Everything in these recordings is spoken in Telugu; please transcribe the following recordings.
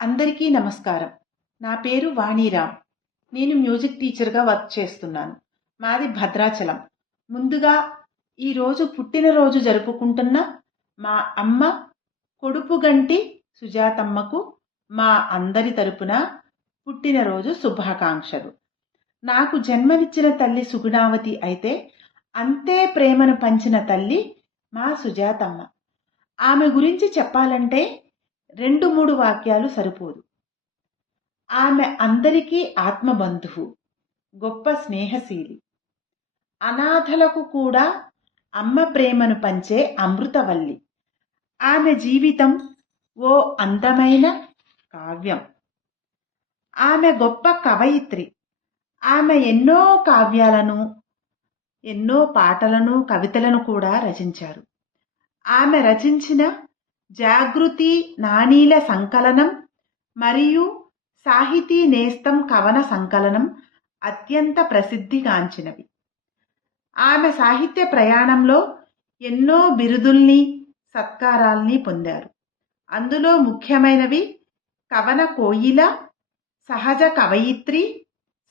అందరికీ నమస్కారం. నా పేరు వాణిరామ్. నేను మ్యూజిక్ టీచర్‌గా వర్క్ చేస్తున్నాను. మాది భద్రాచలం. ముందుగా ఈరోజు పుట్టినరోజు జరుపుకుంటున్న మా అమ్మ కొడుపుగంటి సుజాతమ్మకు మా అందరి తరపున పుట్టినరోజు శుభాకాంక్షలు. నాకు జన్మనిచ్చిన తల్లి సుగుణావతి అయితే అంతే ప్రేమను పంచిన తల్లి మా సుజాతమ్మ. ఆమె గురించి చెప్పాలంటే 2-3 వాక్యాలు సరిపోదు. ఆమె అందరికీ ఆత్మబంధువు, గొప్ప స్నేహశీలి, అనాథలకు కూడా అమ్మ ప్రేమను పంచే అమృతవల్లి. ఆమె జీవితం ఓ అందమైన కావ్యం. ఆమె గొప్ప కవయిత్రి. ఆమె ఎన్నో కావ్యాలను, ఎన్నో పాటలను, కవితలను కూడా రచించారు. ఆమె రచించిన జాగృతి నానీల సంకలనం మరియు సాహితీ నేస్తం కవన సంకలనం అత్యంత ప్రసిద్ధిగాంచినవి. ఆమె సాహిత్య ప్రయాణంలో ఎన్నో బిరుదుల్ని, సత్కారాల్ని పొందారు. అందులో ముఖ్యమైనవి కవన కోయిల, సహజ కవయిత్రి,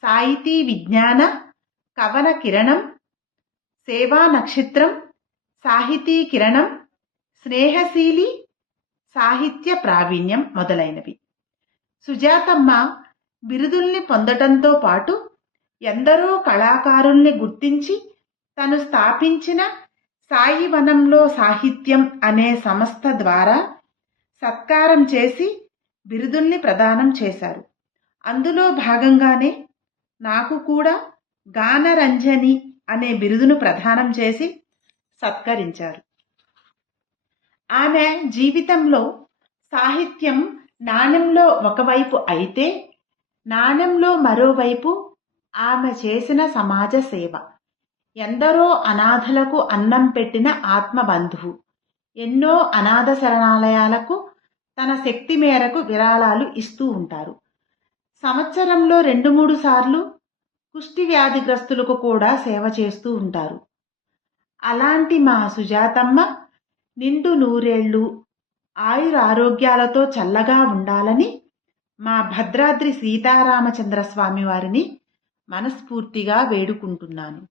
సాహితీ విజ్ఞాన, కవన కిరణం, సేవా నక్షత్రం, సాహితీ కిరణం, స్నేహశీలి, సాహిత్య ప్రావీణ్యం మొదలైనవి. సుజాతమ్మ బిరుదుల్ని పొందటంతో పాటు ఎందరో కళాకారుల్ని గుర్తించి తను స్థాపించిన సాయివనంలో సాహిత్యం అనే సంస్థ ద్వారా సత్కారం చేసి బిరుదుల్ని ప్రదానం చేశారు. అందులో భాగంగానే నాకు కూడా గానరంజని అనే బిరుదును ప్రదానం చేసి సత్కరించారు. ఆమె జీవితంలో సాహిత్యం నాణెంలో ఒకవైపు అయితే, నాణెంలో మరోవైపు ఆమె చేసిన సమాజ సేవ. ఎందరో అనాథలకు అన్నం పెట్టిన ఆత్మబంధువు. ఎన్నో అనాథ శరణాలయాలకు తన శక్తి మేరకు విరాళాలు ఇస్తూ ఉంటారు. సంవత్సరంలో 2-3 సార్లు కుష్టి వ్యాధిగ్రస్తులకు కూడా సేవ చేస్తూ ఉంటారు. అలాంటి మా సుజాతమ్మ నిండు నూరేళ్లు ఆయురారోగ్యాలతో చల్లగా ఉండాలని మా భద్రాద్రి సీతారామచంద్ర స్వామి వారిని మనస్ఫూర్తిగా వేడుకుంటున్నాను.